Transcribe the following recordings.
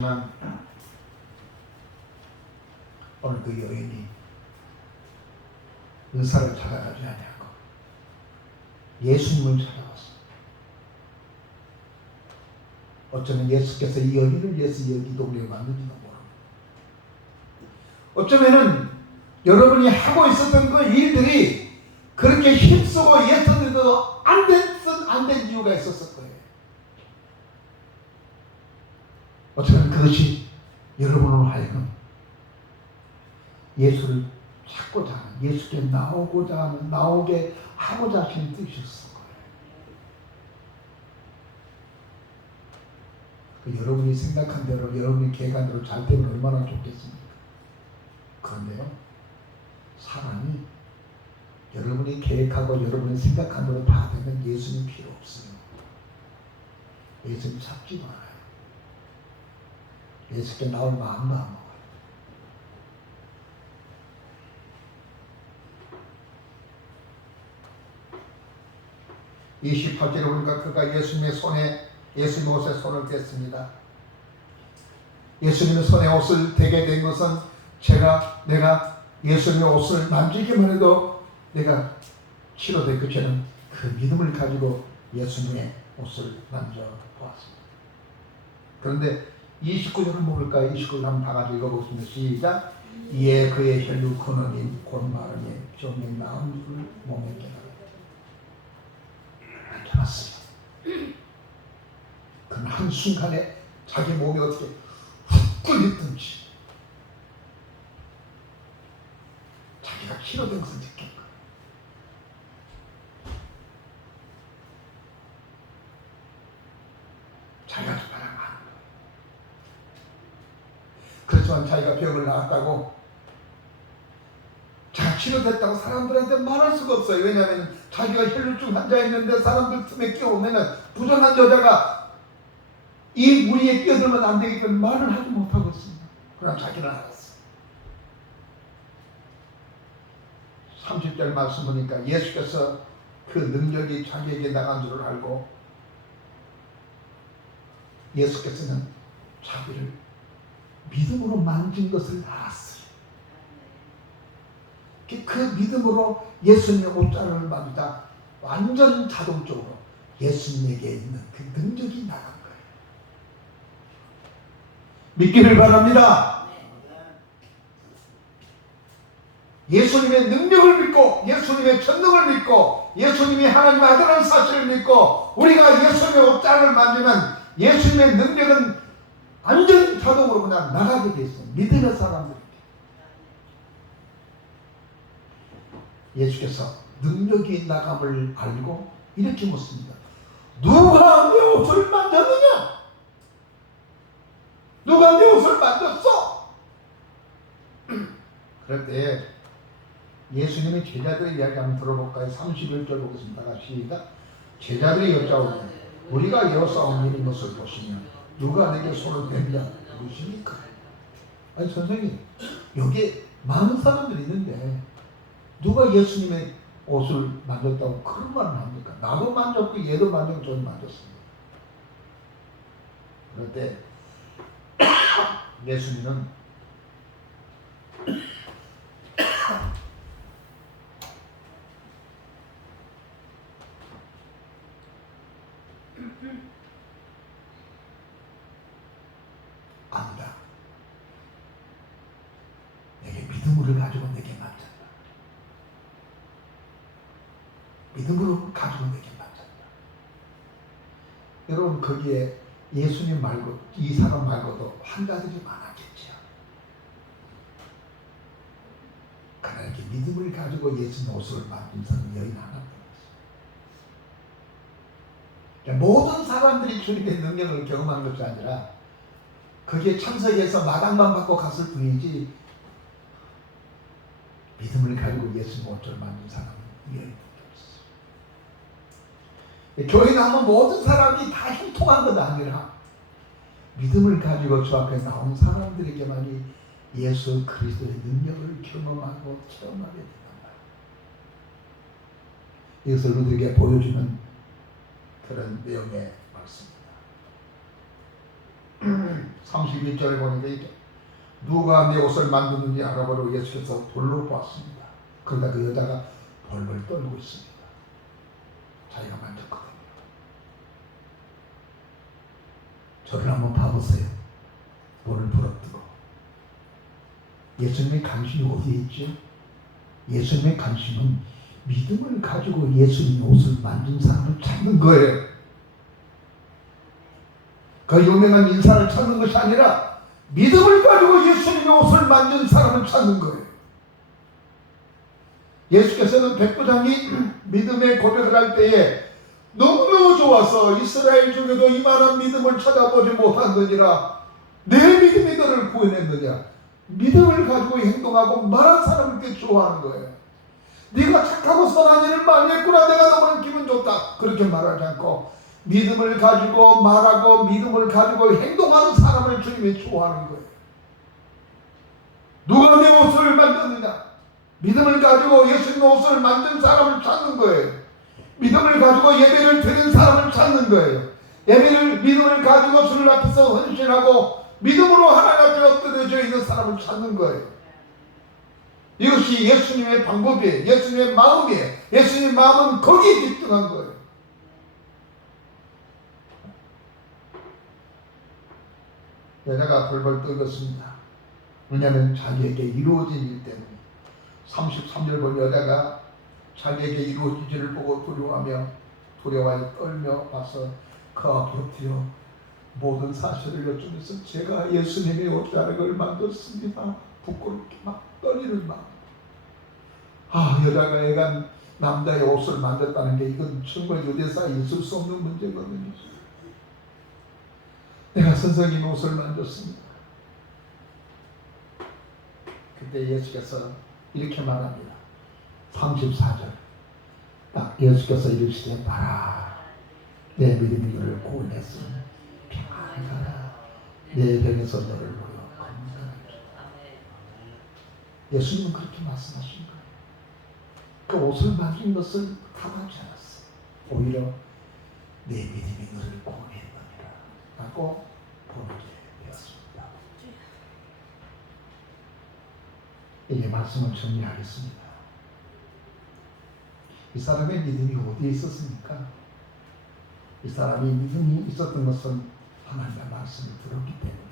오늘 그 여인이 의사를 찾아가지 아니하고 예수님을 찾아왔어. 어쩌면 예수께서 이 여인을 위해서 여기 동네에 왔는지도 모릅니다. 어쩌면은 여러분이 하고 있었던 그 일들이 그렇게 힘쓰고 애썼는데도 안 된 이유가 있었을 거예요. 어쩌면 그것이 여러분으로 하여금 예수를 찾고자 하는, 예수께 나오고자 하는, 나오게 하고자 하시는 뜻이었을 거예요. 그 여러분이 생각한 대로, 여러분이 계획한 대로 잘 되면 얼마나 좋겠습니까? 그런데요, 사람이 여러분이 계획하고 여러분이 생각한 대로 다 되면 예수님 필요 없어요. 예수님 찾지 말아요. 예수께 나올 마음도 안 먹어요. 28절에 보니까 그가 예수님의 옷에 손을 댔습니다. 예수님의 손에 옷을 대게 된 것은 내가 예수님의 옷을 만지기만 해도 내가 치료되고 저는 그 믿음을 가지고 예수님의 옷을 만져보았습니다. 그런데 29절을 모를까요? 29절 한번 다 같이 읽어보겠습니다. 시작. 이에 그의 혈류 근원이 곧 마르니 병이 나은 줄을 몸에 깨달았다. 나타났어요. 그는 한순간에 자기 몸이 어떻게 훅 뚫렸든지 자기가 치료된 것을 느낀 거예요. 자기가 바라만 그렇지만 자기가 병을 나았다고 자기가 치료됐다고 사람들한테 말할 수가 없어요. 왜냐하면 자기가 혈류증 환자였는데 사람들 틈에 끼어오면 부정한 여자가 이 무리에 끼어들면 안 되기 때문에 말을 하지 못하고 있습니다. 그러나 자기는 알았어요. 30절 말씀 보니까 예수께서 그 능력이 자기에게 나간 줄을 알고 예수께서는 자기를 믿음으로 만진 것을 알았어요. 그 믿음으로 예수님의 옷자락을 만지다 완전 자동적으로 예수님에게 있는 그 능력이 나간 거예요. 믿기를 바랍니다. 예수님의 능력을 믿고 예수님의 전능을 믿고 예수님이 하나님의 아들이라는 사실을 믿고 우리가 예수님의 옷자락을 만지면 예수님의 능력은 완전 자동으로 그냥 나가게 돼 있어요. 믿음의 사람들. 예수께서 능력이 나감을 알고 이렇게 묻습니다. 누가 내 옷을 만졌느냐? 누가 내 옷을 만졌어? 그럴 때 예수님의 제자들의 이야기 한번 들어볼까요? 31절 보겠습니다. 시작. 제자들이 여짜오되 우리가 여사온 일인 것을 보시면 누가 내게 손을 댄다 누구십니까? 아니 선생님 여기에 많은 사람들이 있는데 누가 예수님의 옷을 만졌다고 그런 말을 합니까? 나도 만졌고 얘도 만졌고 저도 만졌습니다. 그럴 때 예수님은 아니다. 내게 믿음을 가지고 내게 만졌다. 믿음으로 가지고 내게 만졌다. 여러분 거기에 예수님 말고 이 사람 말고도 환자들이 많았겠죠. 그러나 이렇게 믿음을 가지고 예수님 옷을 만진 사람은 여인 하나뿐이었어요. 그러니까 모든 사람들이 주님의 능력을 경험한 것이 아니라 거기에 참석해서 마당만 받고 갔을 뿐이지 믿음을 가지고 예수님 옷을 만진 사람은 여인뿐이었어요. 교회 나오면 모든 사람이 다 형통한 것 아니라 믿음을 가지고 주 앞에 나온 사람들에게만이 예수 그리스도의 능력을 경험하고 체험하게 된다. 이것을 우리에게 보여주는 그런 내용의 말씀입니다. 31절에 보니까 이게 누가 내 옷을 만드는지 알아보려고 예수께서 돌로 보았습니다. 그러다 그 여자가 벌벌 떨고 있습니다. 자기가 만졌거든요. 저를 한번 봐보세요. 볼을 부러뜨고. 예수님의 관심이 어디에 있죠? 예수님의 관심은 믿음을 가지고 예수님의 옷을 만진 사람을 찾는 거예요. 그 유명한 인사를 찾는 것이 아니라 믿음을 가지고 예수님의 옷을 만진 사람을 찾는 거예요. 예수께서는 백부장이 믿음의 고백을 할 때에 너무너무 좋아서 이스라엘 중에도 이만한 믿음을 찾아보지 못하느니라. 내 믿음이 너를 구원했느냐. 믿음을 가지고 행동하고 말한 사람을 이렇게 좋아하는 거예요. 네가 착하고 선한 일을 많이 했구나. 내가 너무나 기분 좋다. 그렇게 말하지 않고 믿음을 가지고 말하고 믿음을 가지고 행동하는 사람을 주님이 좋아하는 거예요. 누가 내 옷을 만졌느냐. 믿음을 가지고 예수님의 옷을 만든 사람을 찾는 거예요. 믿음을 가지고 예배를 드린 사람을 찾는 거예요. 믿음을 가지고 주님 앞에서 헌신하고 믿음으로 하나님 앞에 엎드려져 있는 사람을 찾는 거예요. 이것이 예수님의 방법이에요. 예수님의 마음이에요. 예수님의 마음은 거기에 집중한 거예요. 여자가 벌벌 떨었습니다. 왜냐하면 자기에게 이루어진 일 때문에. 33절 본 여자가 자기에게 이루어지지를 보고 두려워하여 떨며 와서 그 앞에 엎드려 모든 사실을 여쭈면서 제가 예수님의 옷자락을 만졌습니다. 부끄럽게 막 떨리는 마음. 여자가 애간 남자의 옷을 만졌다는 게 이건 정말 유대사에 있을 수 없는 문제거든요. 내가 선생님의 옷을 만졌습니다. 그때 예수께서 이렇게 말합니다. 34절 딱 예수께서 이르시되 봐라 내 믿음이 너를 구원했으니 평안히 가라 내 병에서 너를 보여 건강하리라. 예수님은 그렇게 말씀하신 거예요. 그 옷을 만진 것을 탓하지 않았어요. 오히려 내 믿음이 너를 구원했느니라 라고 보내게 되었습니다. 이제 말씀을 정리하겠습니다. 이 사람의 믿음이 어디에 있었습니까? 이 사람이 믿음이 있었던 것은 하나님의 말씀을 들었기 때문입니다.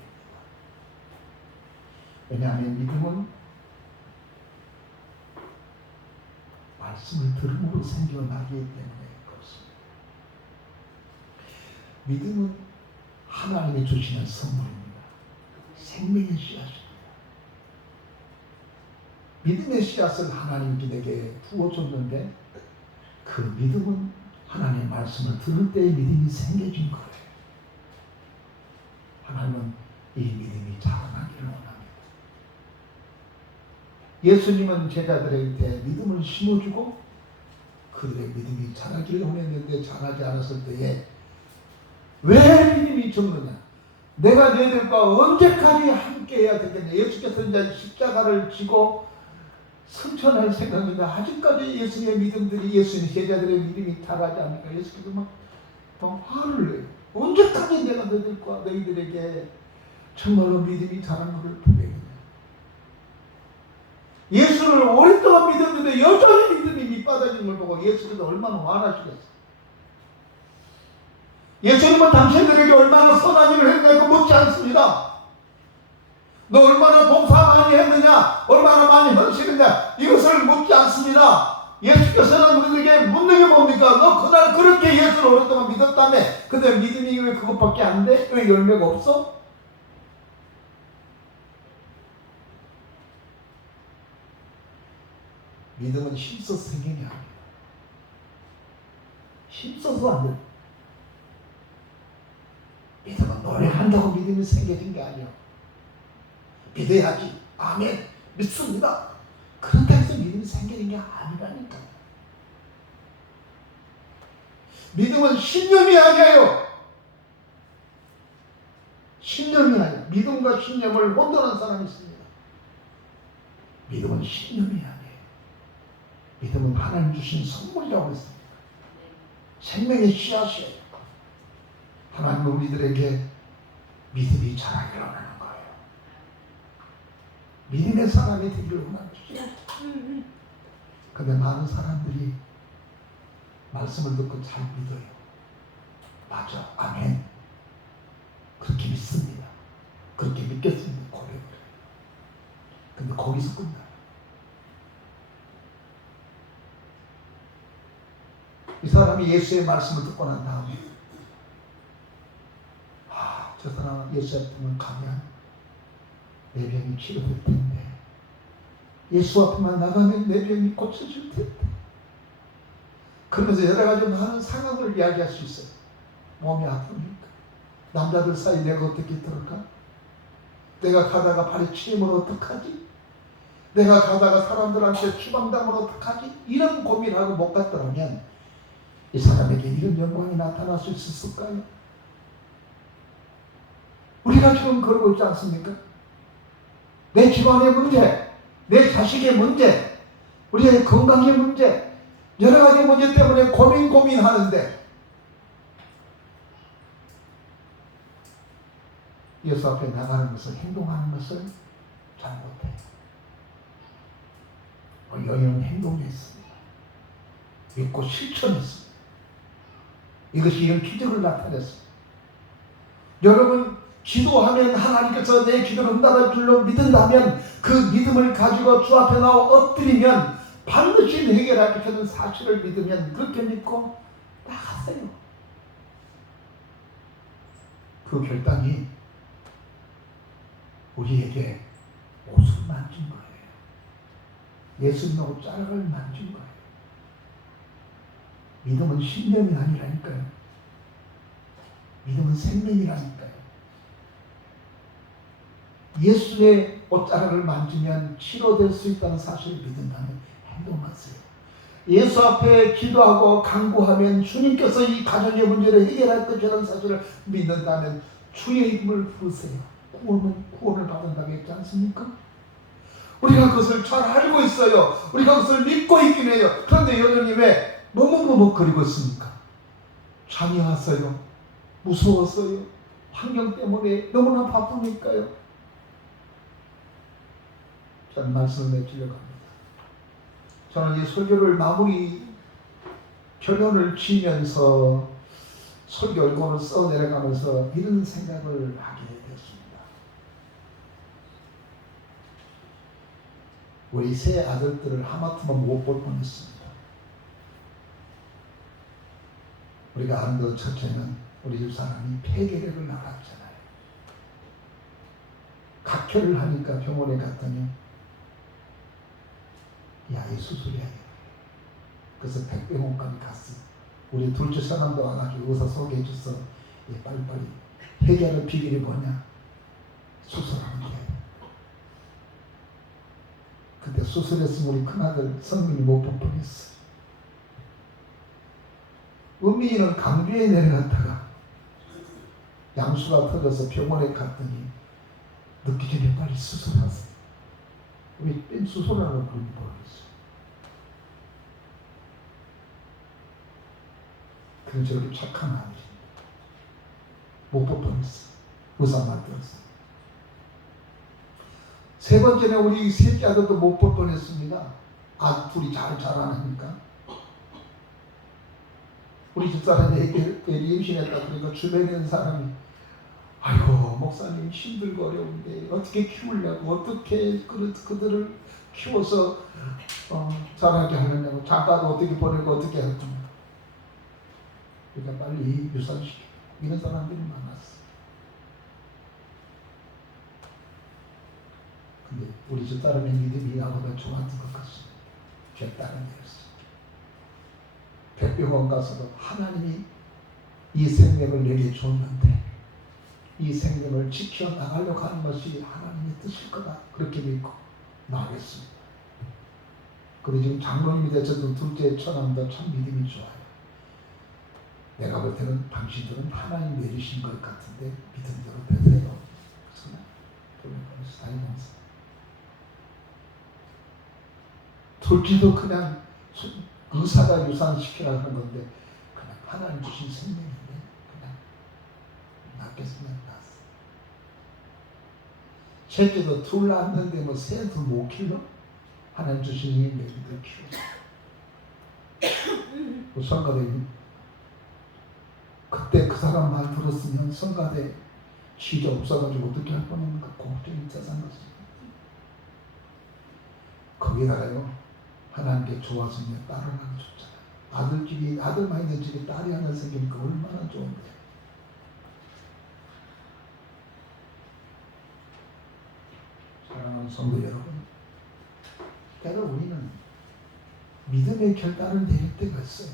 왜냐하면 믿음은 말씀을 들음으로 생겨나기 때문에 그렇습니다. 믿음은 하나님이 주시는 선물입니다. 생명의 씨앗입니다. 믿음의 씨앗을 하나님이 내게 부어줬는데 그 믿음은 하나님의 말씀을 들을 때의 믿음이 생겨진 거예요. 하나님은 이 믿음이 자라나기를 원합니다. 예수님은 제자들에게 믿음을 심어주고 그들의 믿음이 자라기를 원했는데 자라지 않았을 때에 왜 믿음이 적느냐? 내가 너희들과 언제까지 함께해야 되겠냐? 예수께서 이제 십자가를 지고 승천할 생각인데 아직까지 예수님의 믿음들이 예수님의 제자들의 믿음이 자라지 않으니까 예수께서 막 화를 내요. 언제까지 내가 너희들과 너희들에게 정말로 믿음이 자란 것을 보내겠냐? 예수를 오랫동안 믿었는데 여전히 믿음이 밑바닥인 걸 보고 예수께서 얼마나 화나시겠어요. 예수님은 당신들에게 얼마나 선한 일을 했냐고 묻지 않습니다. 너 얼마나 봉사 많이 했느냐, 얼마나 많이 헌신했느냐, 이것을 묻지 않습니다. 예수께서는 우리에게 묻는 게 뭡니까? 너 그날 그렇게 예수를 오랫동안 믿었다며. 근데 믿음이 왜 그것밖에 안 돼? 왜 열매가 없어? 믿음은 힘써서 생기는 게 아니에요. 힘써서 안 돼. 믿음은 노력한다고 믿음이 생겨진 게 아니에요. 믿어야지. 아멘. 믿습니다. 그런다 해서 믿음이 생기는 게 아니라니까. 믿음은 신념이 아니에요. 신념이 아니에요. 믿음과 신념을 혼돈한 사람이 있습니다. 믿음은 신념이 아니에요. 믿음은 하나님 주신 선물이라고 했습니다. 생명의 씨앗이에요. 하나님은 우리들에게 믿음이 자라 일어나는 거예요. 믿음의 사람이 되기를 원하는 것이죠. 근데 많은 사람들이 말씀을 듣고 잘 믿어요. 맞아, 아멘. 그렇게 믿습니다. 그렇게 믿겠습니다. 고백을. 근데 거기서 끝나요. 이 사람이 예수의 말씀을 듣고 난 다음에 저 사람 예수 앞에만 가면 내 병이 치료될 텐데, 예수 앞에만 나가면 내 병이 고쳐질 텐데, 그러면서 여러 가지 많은 상황을 이야기할 수 있어요. 몸이 아프니까 남자들 사이 내가 어떻게 들을까? 내가 가다가 발에 치이면 어떡하지? 내가 가다가 사람들한테 추방당하면 어떡하지? 이런 고민하고 못 갔더라면 이 사람에게 이런 영광이 나타날 수 있었을까요? 우리가 지금 그러고 있지 않습니까? 내 집안의 문제, 내 자식의 문제, 우리의 건강의 문제, 여러 가지 문제 때문에 고민하는데 예수 앞에 나가는 것을, 행동하는 것을 잘 못해요. 여인은 행동했습니다. 믿고 실천했습니다. 이것이 이런 기적을 나타냈습니다. 여러분, 기도하면 하나님께서 내 기도를 응답할 줄로 믿는다면 그 믿음을 가지고 주 앞에 나와 엎드리면 반드시 해결할 것이라는 사실을 믿으면 그렇게 믿고 나가세요. 그 결단이 우리에게 옷을 만진 거예요. 예수님하고 짝을 만진 거예요. 믿음은 신념이 아니라니까요. 믿음은 생명이라니까요. 예수의 옷자락을 만지면 치료될 수 있다는 사실을 믿는다면 행동하세요. 예수 앞에 기도하고 간구하면 주님께서 이 가정의 문제를 해결할 것이라는 사실을 믿는다면 주의 이름을 부르세요. 구원을 받는다고 했지 않습니까? 우리가 그것을 잘 알고 있어요. 우리가 그것을 믿고 있긴 해요. 그런데 여전히 왜 머뭇머뭇거리고 있습니까? 잠이 왔어요. 무서웠어요. 환경 때문에 너무나 바쁘니까요. 저는 말씀을 맺으려고 합니다. 저는 이 설교를 마무리 결론을 지면서 설교 앨범을 써 내려가면서 이런 생각을 하게 되었습니다. 우리 세 아들들을 하마터면 못 볼 뻔했습니다. 우리가 아는 것 첫째는 우리 집 사람이 폐결핵을 앓았잖아요. 각혈을 하니까 병원에 갔더니 이 수술해야 돼. 그래서 백병원까지 갔어. 우리 둘째 사람도 와가지고 의사 소개해줘서 빨리빨리 해결할 비결이 뭐냐? 수술하는 게. 그때 수술했으면 우리 큰아들 성민이 못 볼 뻔했어. 은민이는 강주에 내려갔다가 양수가 터져서 병원에 갔더니 늦기 전에 빨리 수술했어. 왜 뺀 수술하라고 그런지 모르겠어. 그는 저렇게 착한 아버지. 못 볼 뻔했어. 의사 말 들었어. 세 번째는 우리 셋째 아들도 못 볼 뻔했습니다. 아들 둘이 잘 자라니까. 우리 집사람이 임신했다 그러니까 주변에 있는 사람이 아이고 목사님 힘들고 어려운데 어떻게 키우려고 어떻게 그들을 키워서 자라게 하느냐고 장가도 어떻게 보내고 어떻게 할 거냐. 그러니까 빨리 유산시키고 이런 사람들이 많았어. 근데 우리 집사람의 믿음이 나보다 좋았던 것 같습니다. 결단은 이었어. 백병원 가서도 하나님이 이 생명을 내게 줬는데 이 생명을 지켜나가려고 하는 것이 하나님의 뜻일 거다. 그렇게 믿고 나가겠습니다. 그리고 지금 장로님이 되셔도 둘째 처남도 참 믿음이 좋아요. 내가 볼 때는 당신들은 하나님 내주신 것 같은데 믿음대로 되세요. 그래서 다니면서 둘째도 그냥 의사가 유산시키라고 하는 건데 그냥 하나님 주신 생명인데 그냥 낳겠으면 낳았어. 새끼도 둘 낳았는데 뭐 새도 못 키워? 하나님 주신 이 애기들 키워. 그 성가대 그때 그 사람 말 들었으면 성가대 시조 없어가지고 어떻게 할 뻔했는가 걱정이 세상 것이. 거기다가요 하나님께 좋아서 내 딸을 하나 줬잖아요. 아들만 있는 집에 딸이 하나 생기니까 얼마나 좋은데. 사랑하는 성도 여러분, 때로 우리는 믿음의 결단을 내릴 때가 있어요.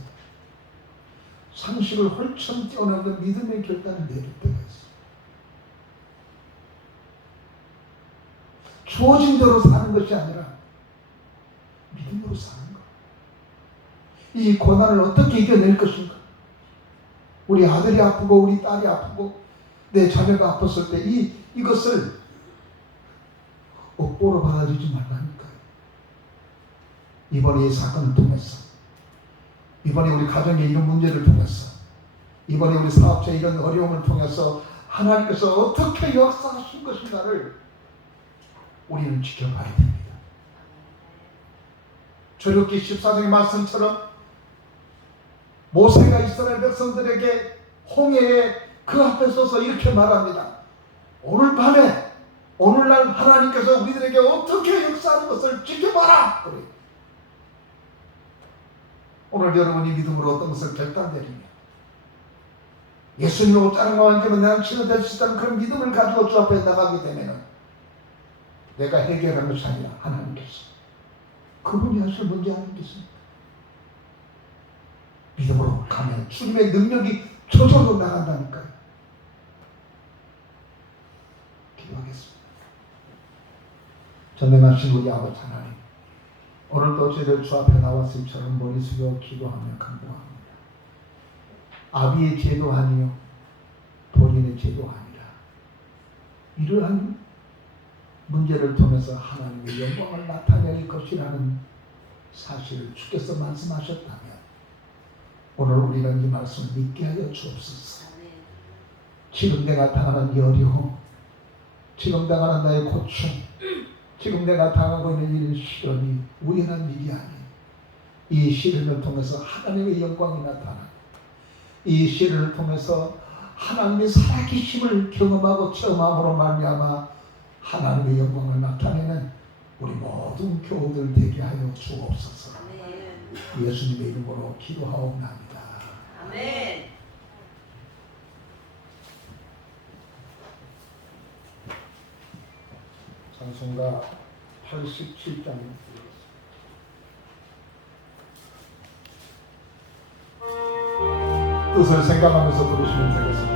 상식을 헐청 뛰어넘는 믿음의 결단을 내릴 때가 있어요. 주어진 대로 사는 것이 아니라 믿음으로 사는 것. 이 고난을 어떻게 이겨낼 것인가? 우리 아들이 아프고 우리 딸이 아프고 내 자녀가 아팠을 때 이것을 업보로 받아들이지 말라니까요. 이번에 이 사건을 통해서, 이번에 우리 가정의 이런 문제를 통해서, 이번에 우리 사업자의 이런 어려움을 통해서 하나님께서 어떻게 역사하신 것인가를 우리는 지켜봐야 됩니다. 출애굽기 14장의 말씀처럼 모세가 이스라엘 백성들에게 홍해에 그 앞에 서서 이렇게 말합니다. 오늘 밤에 오늘날 하나님께서 우리들에게 어떻게 역사하는 것을 지켜봐라. 그래. 오늘 여러분이 믿음으로 어떤 것을 결단내리며 예수님의 옷자락만 만지면 나는 치료될 수 있다는 그런 믿음을 가지고 주 앞에 나가게 되면 내가 해결한 것이 아니라 하나님께서 그분이 하실 문제 아니겠습니까? 믿음으로 가면 주님의 능력이 저절로 나간다니까요. 기도하겠습니다. 전능하신 우리 아버지 하나님, 오늘도 저희들 주 앞에 나왔을처럼 머리 숙여 기도하며 간구합니다. 아비의 죄도 아니요 본인의 죄도 아니라 이러한 문제를 통해서 하나님의 영광을 나타낼 것이라는 사실을 주께서 말씀하셨다면 오늘 우리는 이 말씀을 믿게 하여 주옵소서. 지금 내가 당하는 이 어려움, 지금 당하는 나의 고충, 지금 내가 당하고 있는 이 시련이 우연한 일이 아니에요. 이 시련을 통해서 하나님의 영광이 나타나고 이 시련을 통해서 하나님의 살아계심을 경험하고 체험함으로 말미암아 하나님의 영광을 나타내는 우리 모든 교우들 되게 하여 주옵소서. 아멘. 예수님의 이름으로 기도하옵나이다. 아멘. 찬송가 87장 뜻을 생각하면서 부르시면 되겠습니다.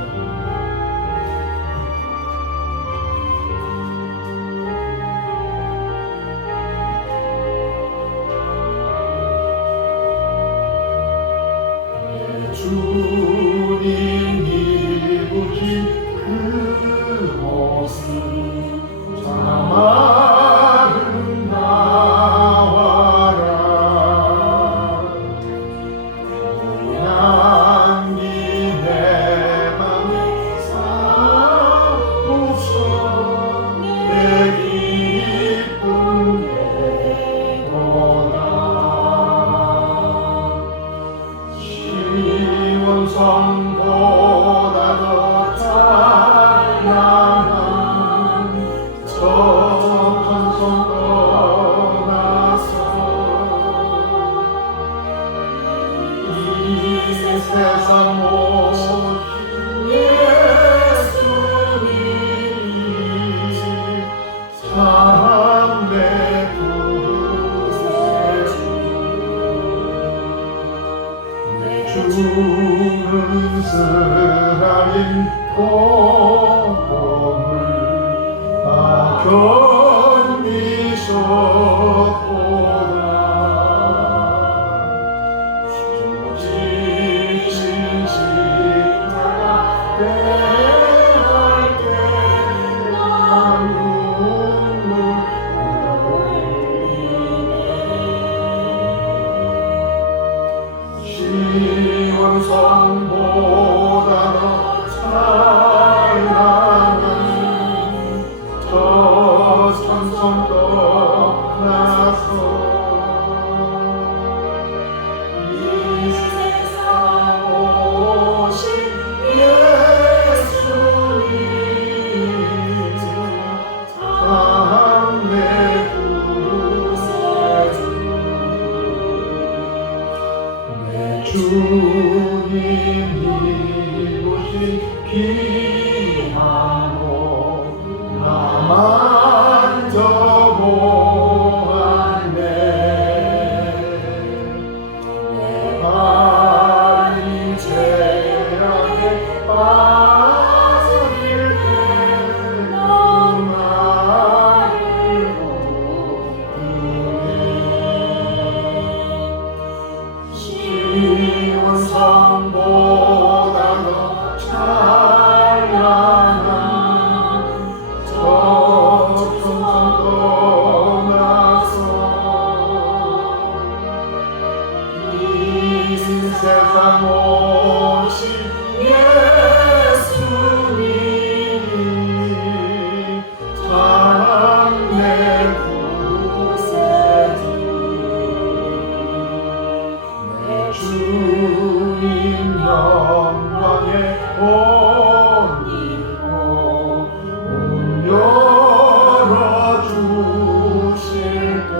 주님이 부신 그곳은 참아름 나와라. 양기 내 맘에 사무쳐 내 기쁨 성보다 더 찬양한 저 큰 손 떠나서 이 세상 오신 예수님이 사랑 내주세 주는 쓰라린 고통을 다 견디셨도다. 지신 십자가 대할 때 난 눈물 흘리네. 성보다 더 찬양한 저 이루신 귀하고 나만 저보았네. 내 발이 죄악에 빠질 때 너 나를 구원해. 시온 성보다 더 찬란한 저 천성도 나서 이 세상 오신 예수님 참내 구세주 내 주님 영광의 옷 입고 문 열어주실 때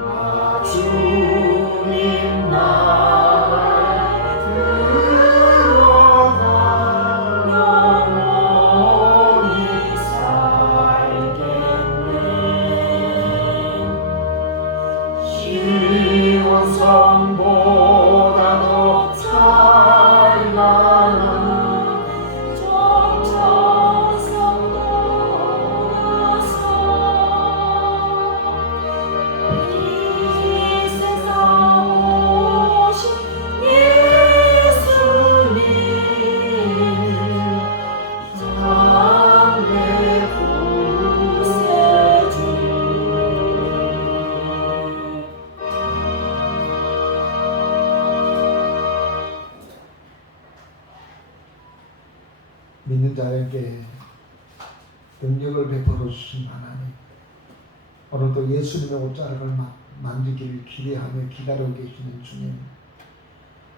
나 주님 나라에 들어가 영원히 살겠네. 시온 성보다 더 찬란한 저 천성도 나서 이 세상 오신 예수님 참내 구세주. 믿는 자에게 능력을 베풀어 주신 하나님, 오늘도 예수님의 옷자락을 만지기를 기대하며 기다리고 계시는 주님,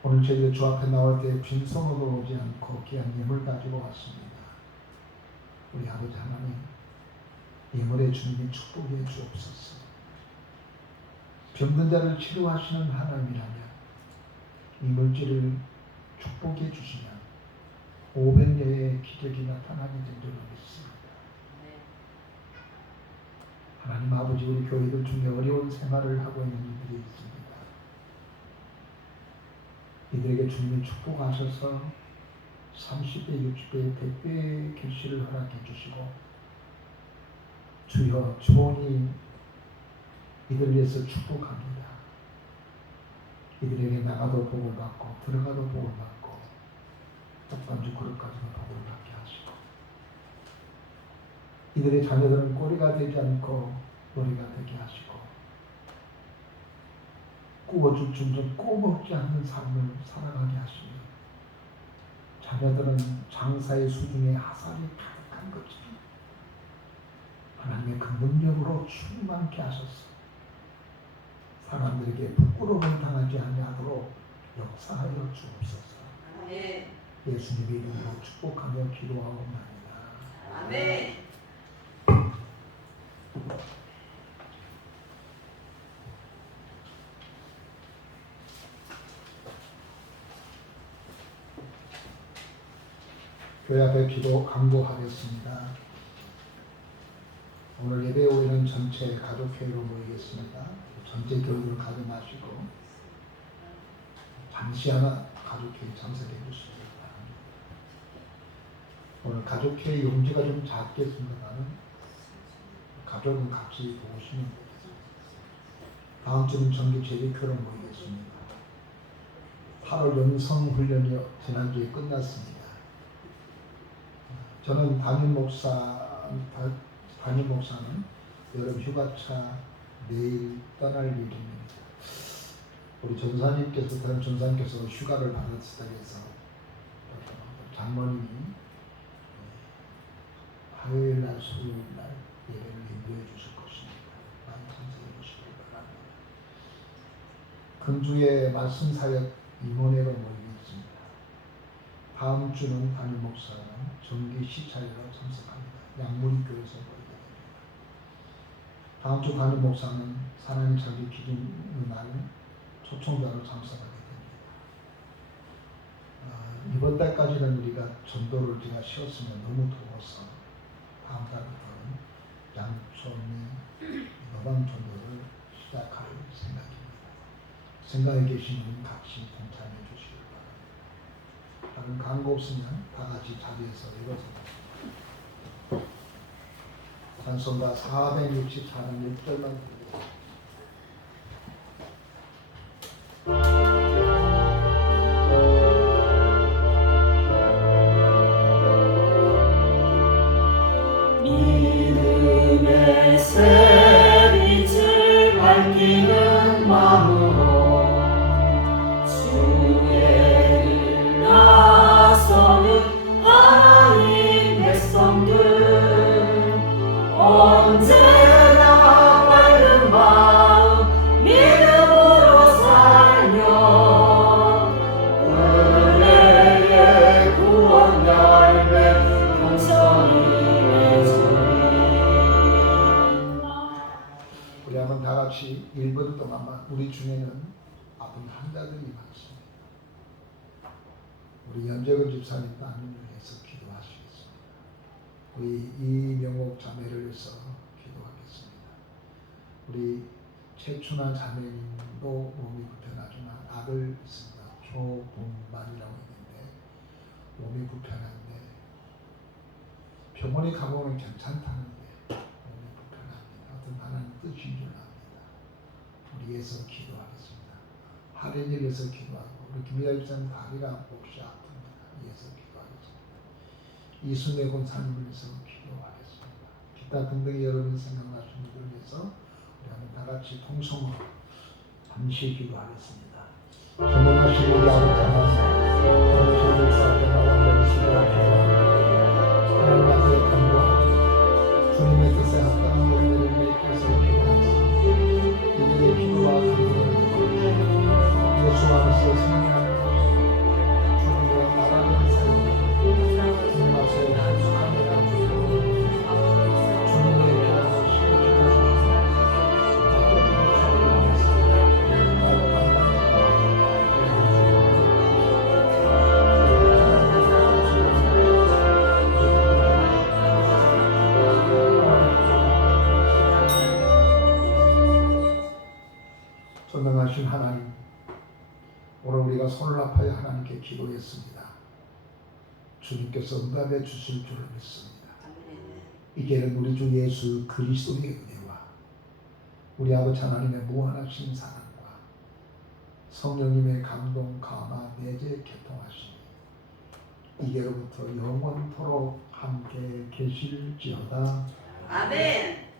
오늘 저희들 주 앞에 나올 때 빈손으로 오지 않고 귀한 예물 가지고 왔습니다. 우리 아버지 하나님, 예물의 주님이 축복해 주옵소서. 병든 자를 치료하시는 하나님이라면 이 물질을 축복해 주시면 500여의 기적이 나타나게 된 줄로 믿습니다. 하나님 아버지, 우리 교회들 중에 어려운 생활을 하고 있는 이들이 있습니다. 이들에게 주님이 축복하셔서 30배, 60배, 100배의 결실을 허락해 주시고, 주여 주원이 이들을 위해서 축복합니다. 이들에게 나가도 복을 받고 들어가도 복을 받고 떡반죽 그릇까지도 복을 받게 하시고, 이들의 자녀들은 꼬리가 되지 않고 머리가 되게 하시고, 구워줄 줄도 꼬먹지 않는 삶을 살아가게 하시며, 자녀들은 장사의 수중에 하살이 가득한 것처럼 하나님의 그 능력으로 충만케 하셔서 사람들에게 부끄러움을 당하지 아니하도록 역사하여 주옵소서. 예수님의 이름으로 축복하며 기도하옵나이다. 아멘. 교회 앞에 기도 강구하겠습니다. 오늘 예배 오일은 전체 가족회의로 모이겠습니다. 전체 교육을 가져마시고 잠시 하나 가족회의 참석해 주십니다. 오늘 가족회의 용지가 좀 작겠습니다만 가족은 같이 보시면 되겠습니다. 다음 주는 정기 재직회로 모이겠습니다. 8월 영성훈련이 지난주에 끝났습니다. 저는 담임 목사는 여름 휴가차 내일 떠날 예정입니다. 우리 전사님께서 휴가를 받았다고 해서 장모님이 화요일날 수요일날 예배를 인도해 주실 것입니다. 많이 참석해 주시기 바랍니다. 금주에 말씀 사역 임원회로 모이겠습니다. 다음 주는 담임 목사는 정기 시차회로 참석합니다. 양문교에서 모이게 됩니다. 다음 주 담임 목사는 하나님 자기 기준 날 초청자로 참석하게 됩니다. 이번 달까지는 우리가 전도를 제가 쉬었으면 너무 더워서 다음 달부터는 양촌의 노방 전도를 시작할 생각입니다. 생각에 계신 분 같이 동참해 주시기 바랍니다. 다른 광고 없으면 다 같이 자리에서 읽어서 찬송가 464는 1절만 드립니다. 믿음의 새 빛을 밝히는 마음으로 주의 길 나서는 하나님 백성들 언제나 밝은 마음 믿음으로 살며 은혜의 구원 열매 경성이 우리 한번 다 같이 1분 동안만 우리 중에는 아픈 환자들이 많습니다. 우리 연재근 집사님 따님을 위해서 기도하시겠습니다. 우리 이명옥 자매를 위해서 기도하겠습니다. 우리 최춘아 자매님도 몸이 불편하지만 아들 있습니다. 조봉만이라고 있는데 몸이 불편한데 병원에 가보면 괜찮다는데 몸이 불편합니다. 어떤 하나님 뜻인 줄 압니다. 우리 위해서 기도하겠습니다. 하린이를 위해서 기도하고 우리 김미아 집사님 다리가 몹시 아픕니다. 위해서 기도하겠습니다. 이순애 권사님을 위해서 기도하겠습니다. 기타 등등 여러분 생각나시는 분들 위해서 우리 한번 다 같이 통성으로 잠시 기도하겠습니다. 전능하신 우리 아버지 하나님, 오늘 저희들 앞에 나와 머리시기를 기도합니다. 하나님 앞에 간구하고 주님의 뜻에 합당한 열매를 맺고서 기도하겠습니다. 이들의 기도와 간구를 듣고 예수 안에서 승리하는 주님의 나라를 살고 주님 앞에 한숙함이라 주님의 기도를 시켜주시고 전능하신 하나님, 오늘 우리가 손을 아파야 하나님께 기도했습니다. 주님께서 응답해 주실 줄을 믿습니다. 이제는 우리 주 예수 그리스도의 은혜와 우리 아버지 하나님의 무한하신 사랑과 성령님의 감동, 감화, 내재 교통하심이 이제로부터 영원토록 함께 계실지어다. 아멘.